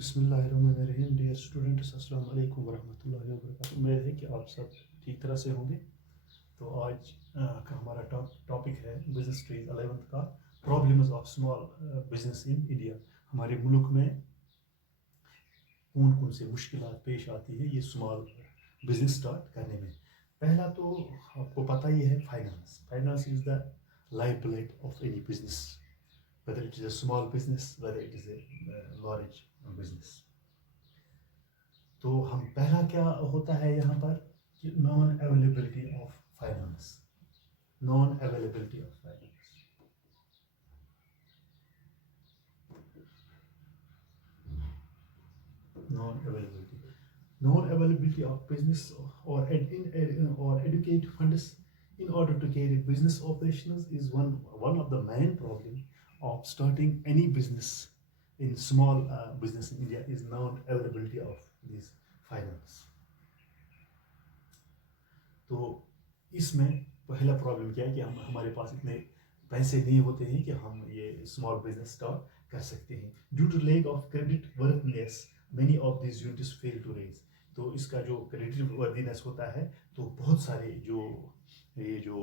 बिस्मिल्लाहिर्रहमानिर्रहीम। Dear students, अस्सलाम वालेकुम वरहमतुल्लाहि वबरकातुहू। उम्मीद है कि आप सब ठीक तरह से होंगे। तो आज का हमारा टॉपिक है बिजनेस ट्रीज 11th का problems of small business in India. हमारे मुल्क में कौन कौन से मुश्किलात पेश आती है ये स्मॉल बिजनेस स्टार्ट करने में। पहला तो आपको पता ही है, finance is the life blood of any business, whether it is a small business, whether it is a large business। तो हम पहला क्या होता है यहाँ पर कि non availability of finance. Non availability of finance, non availability of business or educate funds in order to carry business operations is one of the main problem of starting any business in small business in India is non availability of this finance। तो इसमें पहला प्रॉब्लम क्या है कि हमारे पास इतने पैसे नहीं होते हैं कि हम ये स्मॉल बिजनेस स्टार्ट कर सकते हैं। Due to lack of credit worthiness many of this units fail to raise. तो इसका जो क्रेडिट वर्दीनेस होता है तो बहुत सारे ये जो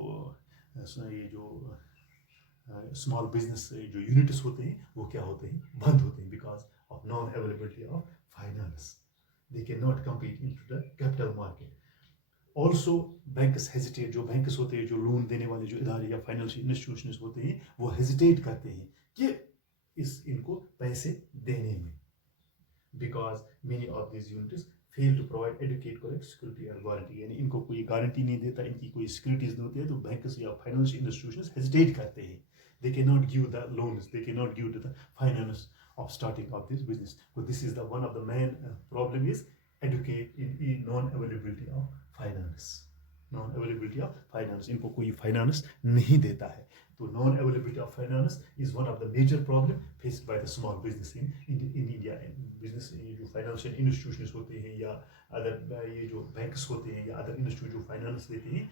स्मॉल बिजनेस जो यूनिट्स होते हैं वो क्या होते हैं, बंद होते हैं because of non availability of finance. They can not compete in to the capital market. Also banks hesitate, जो बैंक्स होते हैं, जो लोन देने वाले जो इदारे या फाइनेंशियल इंस्टीट्यूशंस होते हैं वो हेजिटेट करते हैं कि इनको पैसे देने में, because many of this units fail to provide adequate correct security और गारंटी। यानी इनको कोई गारंटी नहीं देता, इनकी कोई सिक्योरिटीज नहीं होती है, तो बैंक्स या फाइनेंशियल इंस्टीट्यूशंस हेजिटेट करते हैं। दे can not give the loans, they can not give the finance of starting of this business। So this is the one of the main problem is educate in non-availability of finance। Non availability of finance, इनको कोई finance नहीं देता है। तो non availability of finance is one of the major problem faced by the small business in India. Business जो financial institutions होते हैं या अदर ये जो बैंक्स होते हैं या अदर इंस्टीट्यूट जो फाइनेंस देते हैं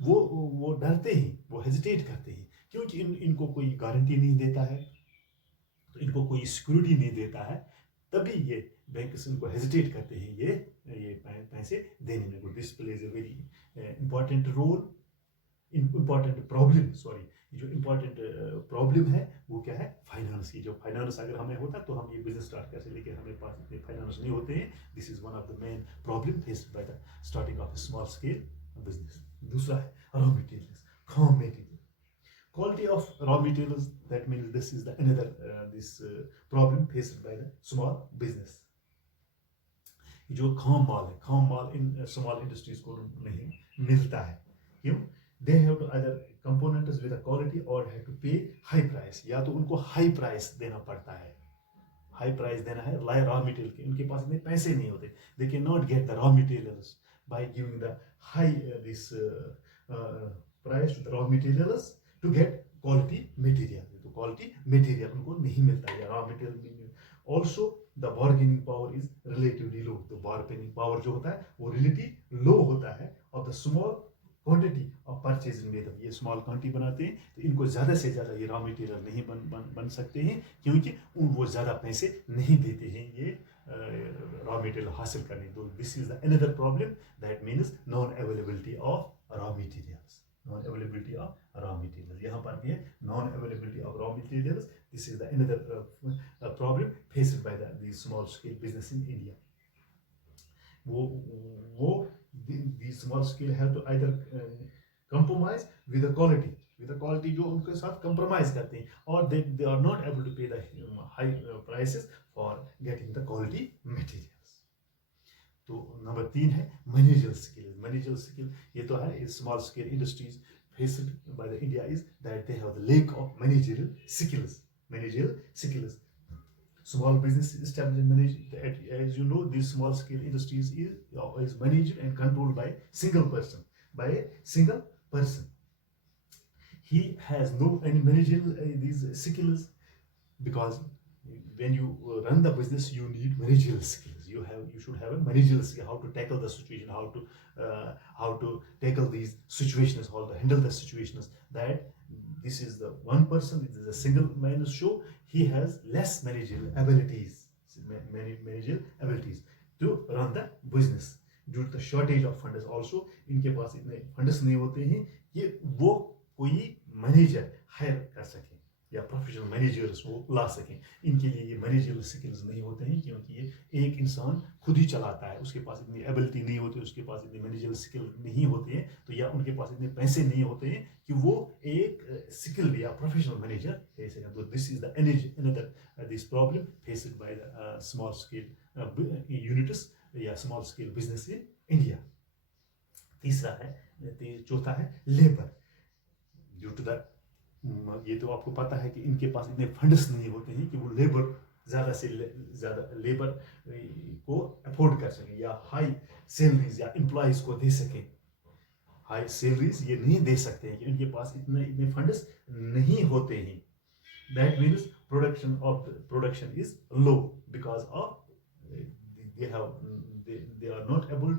वो डरते हैं, वो हेजिटेट करते हैं क्योंकि इनको कोई गारंटी नहीं देता है, तो इनको कोई सिक्योरिटी नहीं देता है, तभी ये बैंक्स इनको हेजिटेट करते हैं ये पैसे देने में। This plays a very important role, important problem, sorry, जो इंपॉर्टेंट प्रॉब्लम है वो क्या है, फाइनेंस की। जो फाइनेंस अगर हमें होता तो हम ये बिजनेस स्टार्ट कर सकते, लेकिन हमें पास इतने फाइनेंस नहीं होते हैं। This is one of the main problem faced by the starting of small scale business. दूसरा है raw materials, com material, quality of raw materials। that means this is the another problem faced by the small business। जो खाम माल in small industries को नहीं मिलता है, क्यों? They have to other components with quality और have to pay high price, या तो उनको हाई प्राइस देना पड़ता है, हाई प्राइस देना है लाई रॉ मटेरियल के। उनके पास इतने पैसे नहीं होते, they can not get the raw materials by giving the high this price to the raw materials to get quality material. तो क्वालिटी मटेरियल उनको नहीं मिलता है, raw material. Also the bargaining power is relatively low. तो bargaining power जो होता है वो रिलेटिव लो होता है of the small quantity of purchasing method. ये स्मॉल क्वांटिटी बनाते हैं तो इनको ज़्यादा से ज़्यादा ये रॉ मटेरियल नहीं बन सकते हैं, क्योंकि वो ज़्यादा पैसे नहीं देते हैं ये रॉ मटेरियल हासिल करने। तो this is the another problem, that means non availability of raw materials. Non availability of raw materials, यहाँ पर भी है non availability of raw materials. This is the another problem faced by the small scale business in India. वो the small scale have to either compromise with the quality जो उनके साथ compromise करते हैं, और they are not able to pay the high prices for getting the quality materials। तो नंबर 3 है manager skill. Manager skill ये तो है small scale industries faced by the India is that they have the lack of managerial skills। Small business established and managed, as you know, these small scale industries is managed and controlled by single person। He has no any managerial these skills, because when you run the business you need managerial skills। You should have a managerial skill, how to tackle the situation, how to tackle these situations, how to handle the situations। That this is the one person, it is a single man show, he has less managerial abilities, managerial abilities to run the business. Due to the shortage of funds also, इनके पास इतने फंड्स नहीं होते हैं कि वो कोई manager hire कर सके या प्रोफेशनल मैनेजर्स वो ला सकें. इनके लिए ये मैनेजरियल स्किल्स नहीं होते हैं, क्योंकि ये एक इंसान खुद ही चलाता है, उसके पास इतनी एबिलिटी नहीं होती, उसके पास इतनी मैनेजरियल स्किल नहीं होती है, तो या उनके पास इतने पैसे नहीं होते हैं कि वो एक स्किल या प्रोफेशनल मैनेजर ले सकें. तो this is the another this problem faced by the small scale units या small scale business in India. तीसरा है, चौथा है लेबर. ड्यू टू द, ये तो आपको पता है कि इनके पास इतने फंड्स नहीं होते हैं कि वो लेबर ज़्यादा से ज़्यादा लेबर को अफोर्ड कर सकें या हाई सैलरीज या एम्प्लॉयज़ को दे सकें. हाई सैलरीज ये नहीं दे सकते हैं कि इनके पास इतने फंड्स नहीं होते हैं. That means production is low because of they are not able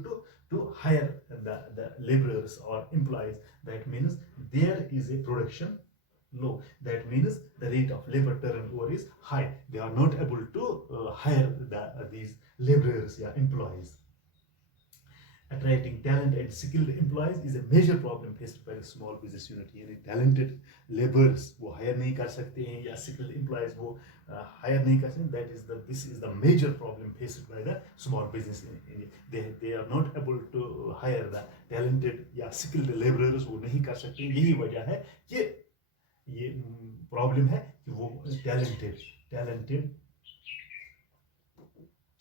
to hire the laborers or employees. That means there is a production low. That means the rate of labor turnover is high. They are not able to hire these laborers, employees. Attracting talent and skilled employees is a major problem faced by the small business unit. यानी talented laborers वो hire नहीं कर सकते हैं या skilled employees वो hire नहीं कर सकते. This is the major problem faced by the small business in India. They are not able to hire the talented या skilled laborers वो नहीं कर सकते. यही वजह है कि ये प्रॉब्लम है कि वो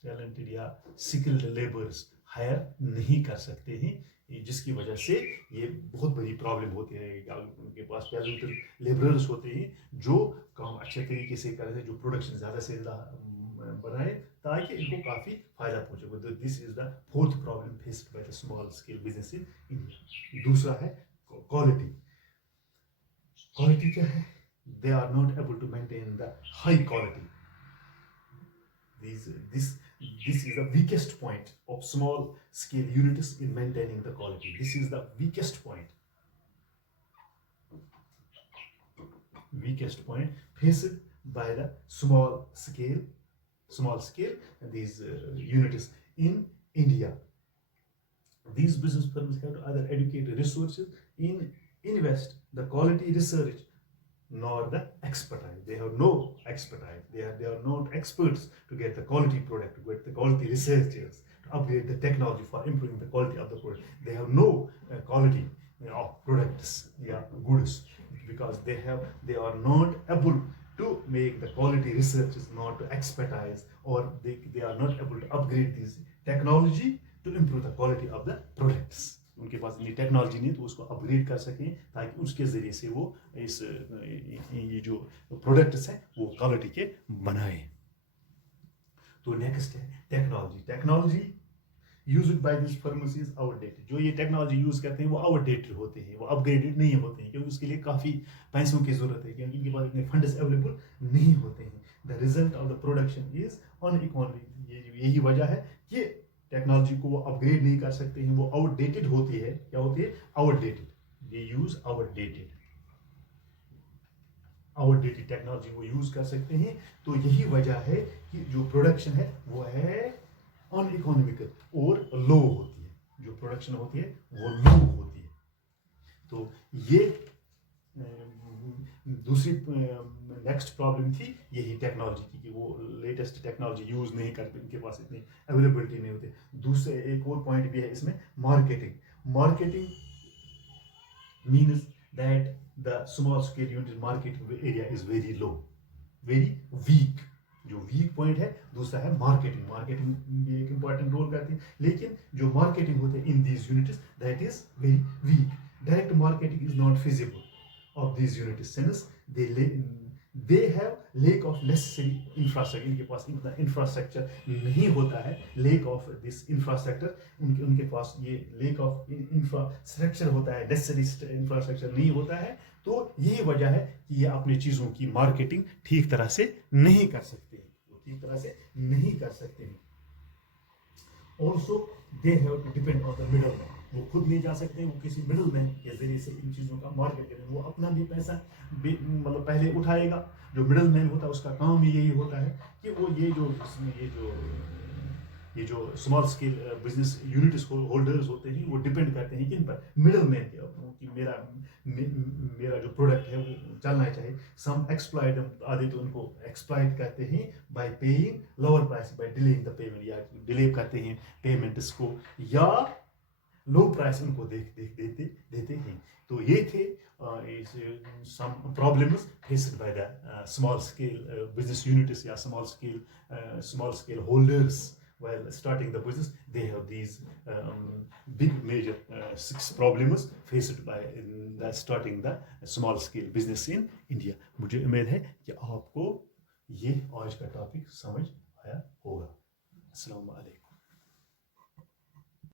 talented या skilled laborers हायर नहीं कर सकते हैं, जिसकी वजह से ये बहुत बड़ी प्रॉब्लम होती है. उनके पास टैलेंटेड लेबरर्स होते हैं जो काम अच्छे तरीके से करें, जो प्रोडक्शन ज़्यादा से ज़्यादा बनाए ताकि इनको काफ़ी फ़ायदा पहुँचे. This is the fourth problem faced by the small scale business in India. दूसरा है क्वालिटी. क्वालिटी क्या है? They are not able to maintain the high quality. This is the weakest point of small scale units in maintaining the quality. This is the weakest point. Weakest point faced by the small scale these units in India. These business firms have to either educate resources in invest the quality research nor the expertise. They have no expertise. They are not experts to get the quality product, to get the quality researchers, to upgrade the technology for improving the quality of the product. They have no quality of products, goods, because they are not able to make the quality researches, not to expertise, or they are not able to upgrade this technology to improve the quality of the products. उनके पास इतनी टेक्नोलॉजी नहीं तो उसको अपग्रेड कर सकें ताकि उसके ज़रिए से वो ये जो प्रोडक्ट्स हैं वो क्वालिटी के बनाए. तो नेक्स्ट है technology used by this firms is outdated. जो ये टेक्नोलॉजी यूज़ करते हैं वो आउटडेटेड होते हैं, वो अपग्रेडेड नहीं होते हैं, क्योंकि उसके लिए काफ़ी पैसों की ज़रूरत है, क्योंकि इनके पास इतने फंड्स अवेलेबल नहीं होते हैं. The result of the production is uneconomic. यही वजह है कि टेक्नोलॉजी को वो अपग्रेड नहीं कर सकते हैं, वो आउटडेटेड होती है. क्या होती है? आउटडेटेड. दे यूज आउटडेटेड टेक्नोलॉजी वो यूज कर सकते हैं. तो यही वजह है कि जो प्रोडक्शन है वो है अनइकोनॉमिकल और लो होती है. जो प्रोडक्शन होती है वो लो होती है. तो ये दूसरी नेक्स्ट प्रॉब्लम थी यही टेक्नोलॉजी की कि वो लेटेस्ट टेक्नोलॉजी यूज़ नहीं करते, इनके पास इतनी अवेलेबिलिटी नहीं होती. दूसरे एक और पॉइंट भी है इसमें, marketing means that the small scale unit marketing area is very low, very weak. जो वीक पॉइंट है दूसरा है मार्केटिंग भी एक इंपॉर्टेंट रोल करती है, लेकिन जो मार्केटिंग होते हैं in these units that is very weak. Direct marketing is not feasible of these units since they have lack of necessary infrastructure. इनके पास इतना इंफ्रास्ट्रक्चर नहीं होता है. lack of this infrastructure, उनके पास ये lack of infrastructure होता है, necessary infrastructure नहीं होता है. तो यही वजह है कि ये अपनी चीज़ों की मार्केटिंग ठीक तरह से नहीं कर सकते हैं. Also they have to depend on the middleman. वो खुद नहीं जा सकते, वो किसी मिडल मैन के जरिए से इन चीज़ों का मार्केट करें. वो अपना भी पैसा मतलब पहले उठाएगा, जो मिडल मैन होता है उसका काम ही यही होता है कि वो ये जो small scale business units holders होते हैं वो डिपेंड करते हैं किन पर, मिडल मैन के ऊपर, कि मेरा जो प्रोडक्ट है वो चलना चाहिए। सम एक्सप्लॉइट, आधे तो उनको एक्सप्लॉइट करते हैं by paying lower price, by delaying the payment, या डिले करते हैं पेमेंट्स को, या लो प्राइस उनको देते हैं। तो ये थे some problems faced by the small scale business units या small scale holders while starting the business. They have these big major 6 problems faced by starting the small scale business in India. मुझे उम्मीद है कि आपको ये आज का टॉपिक समझ आया होगा। अस्सलाम वालेकुम।